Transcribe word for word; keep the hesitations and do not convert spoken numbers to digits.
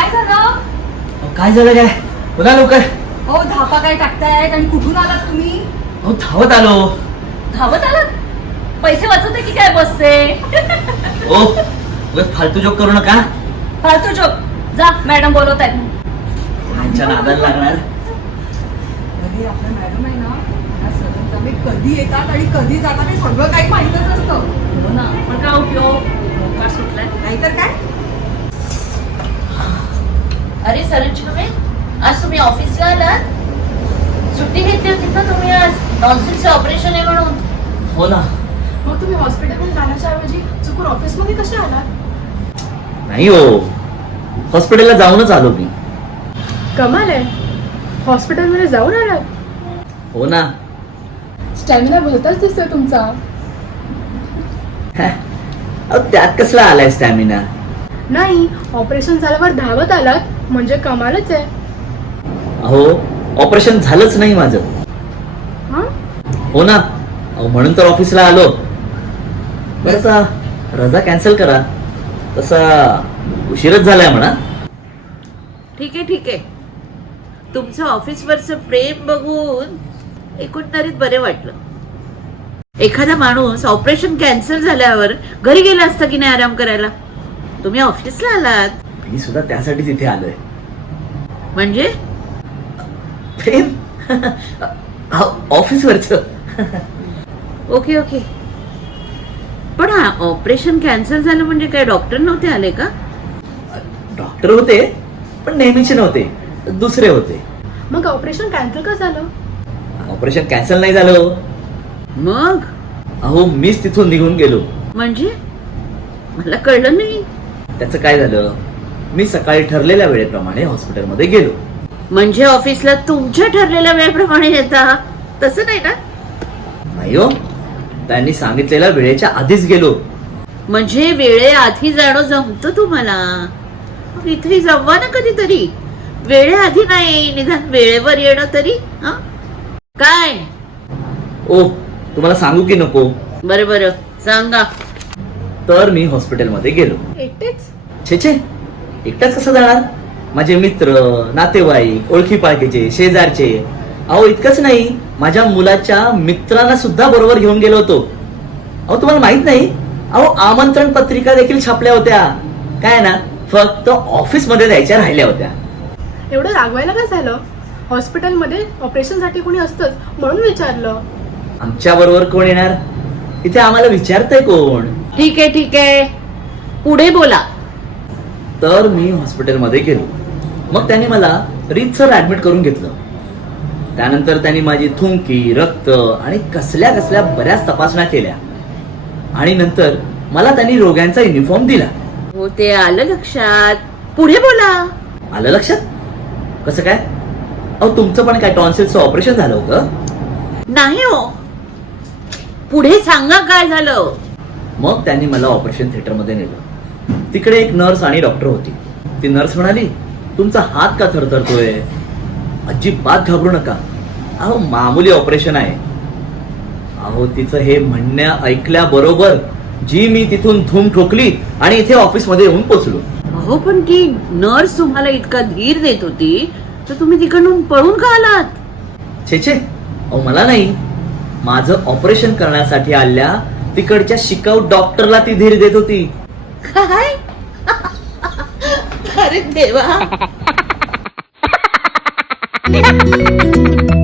काय झालं? अहो, काय झालं काय पुन्हा लवकर. हो धापा काय टाकतायत आणि कुठून आलात तुम्ही? अहो धावत आलो. धावत आलात? पैसे वाचवते की काय बसते? ओ उगाच फालतू जोक करू नका. फालतू जोक. जा मॅडम बोलवत आहेत. त्यांच्या नादाला लागणार. अरे आपल्या मॅडम आहे ना, मला सतत आम्ही कधी येतात आणि कधी जातात हे सगळं काही माहीतच असतं. हो ना, पण काय उपयोग? मोका सुटलाय नाहीतर काय. अरे सरोज, आज तुम्ही ऑफिसला आलात? सुट्टी घेतली होती ना तुम्ही आज? टॉन्सिलचं ऑपरेशन आहे म्हणून. हो ना. मग तुम्ही हॉस्पिटलमध्ये जाण्याच्या ऐवजी चुकून ऑफिसमध्ये कसे आलात? नाही हो, हॉस्पिटलला जाऊनच आलो मी. कमाल आहे, हॉस्पिटलमध्ये जाऊन आलात. हो ना. स्टॅमिना भलताच दिसतोय तुमचा. अहो त्यात कसला आलाय स्टॅमिना? नाही, ऑपरेशन झाल्यावर धावत आलात म्हणजे कमालच आहे. अहो ऑपरेशन झालंच नाही माझं. हा? हो ना. अहो म्हणून तर ऑफिसला आलो. बरं आता रजा कॅन्सल करा. तसा उशीरच झालाय म्हणा. ठीक आहे ठीक आहे, तुमचं ऑफिसवरचं प्रेम बघून एकंदरीत बरे वाटलं. एखादा माणूस ऑपरेशन कॅन्सल झाल्यावर घरी गेला असता की नाही आराम करायला? तुम्ही ऑफिसला आलात मी सुद्धा त्यासाठी तिथे आलोय. म्हणजे प्रेम ऑफिसवरच. Okay okay. पण हा ऑपरेशन कॅन्सल झालं म्हणजे काय डॉक्टर नव्हते आले का? डॉक्टर होते पण नेहमीचे नव्हते, दुसरे होते. मग ऑपरेशन कॅन्सल का झालं? ऑपरेशन कॅन्सल नाही झालं. मग अहो मीच तिथून निघून गेलो. म्हणजे मला कळलं नाही. त्याचं काय झालं, मी सकाळी ठरलेल्या वेळेप्रमाणे हॉस्पिटलमध्ये गेलो. म्हणजे ऑफिसला तुमच्या ठरलेल्या वेळेप्रमाणे येता तसं नाही ना? नाही हो, त्यांनी सांगितलेल्या वेळेच्या आधीच गेलो. म्हणजे वेळेआधी जाणं जमतं तुम्हाला? मग इथे जमवा ना कधीतरी. वेळेआधी नाही, निदान वेळेवर येणं तरी. हा काय? ओ तुम्हाला सांगू की नको? बरं बरं सांगा. तर मी हॉस्पिटलमध्ये गेलो. एकटेच? छे छे, एकटाच कसं जाणार? माझे मित्र, नातेवाईक, ओळखी पाळखीचे, शेजारचे. अहो इतकंच नाही, माझ्या मुलाच्या मित्रांना सुद्धा बरोबर घेऊन गेलो होतो. अहो तुम्हाला माहित नाही, अहो आमंत्रण पत्रिका देखील छापल्या होत्या. काय ना, फक्त ऑफिस मध्ये द्यायच्या राहिल्या होत्या. एवढं रागवायला काय झालं? हॉस्पिटलमध्ये ऑपरेशनसाठी कोणी असतंच म्हणून विचारलं. आमच्या बरोबर कोण येणार? इथे आम्हाला विचारतंय कोण? ठीक आहे ठीक आहे, पुढे बोला. तर मी हॉस्पिटलमध्ये गेलो. मग त्यांनी मला रीतसर ऍडमिट करून घेतलं. त्यानंतर त्यांनी माझी थुंकी, रक्त आणि कसल्या कसल्या बऱ्याच तपासण्या केल्या. आणि नंतर मला त्यांनी रोग्यांचा युनिफॉर्म दिला. हो ते आलं लक्षात, पुढे बोला. आलं लक्षात? कसं काय? अहो तुमचं पण काय टॉन्सिलचं ऑपरेशन झालं होतं? नाही हो, पुढे सांगा काय झालं. मग त्यांनी मला ऑपरेशन थिएटर मध्ये नेलं. तिकडे एक नर्स आणि डॉक्टर होती. ती नर्स म्हणाली, तुमचा हात का थरथरतोय? अजिबात घाबरू नका, अहो मामूली ऑपरेशन आहे. अहो तिचं हे म्हणणं ऐकल्याबरोबर जी मी तिथून धूम ठोकली आणि इथे ऑफिस मध्ये येऊन पोचलो. अहो पण ती नर्स तुम्हाला इतका धीर देत होती तर तुम्ही तिकडून पळून का आलात? छे छे, अहो मला नाही, माझं ऑपरेशन करण्यासाठी आल्या तिकडच्या शिकाऊ डॉक्टरला ती धीर देत होती. काय? अरे देवा.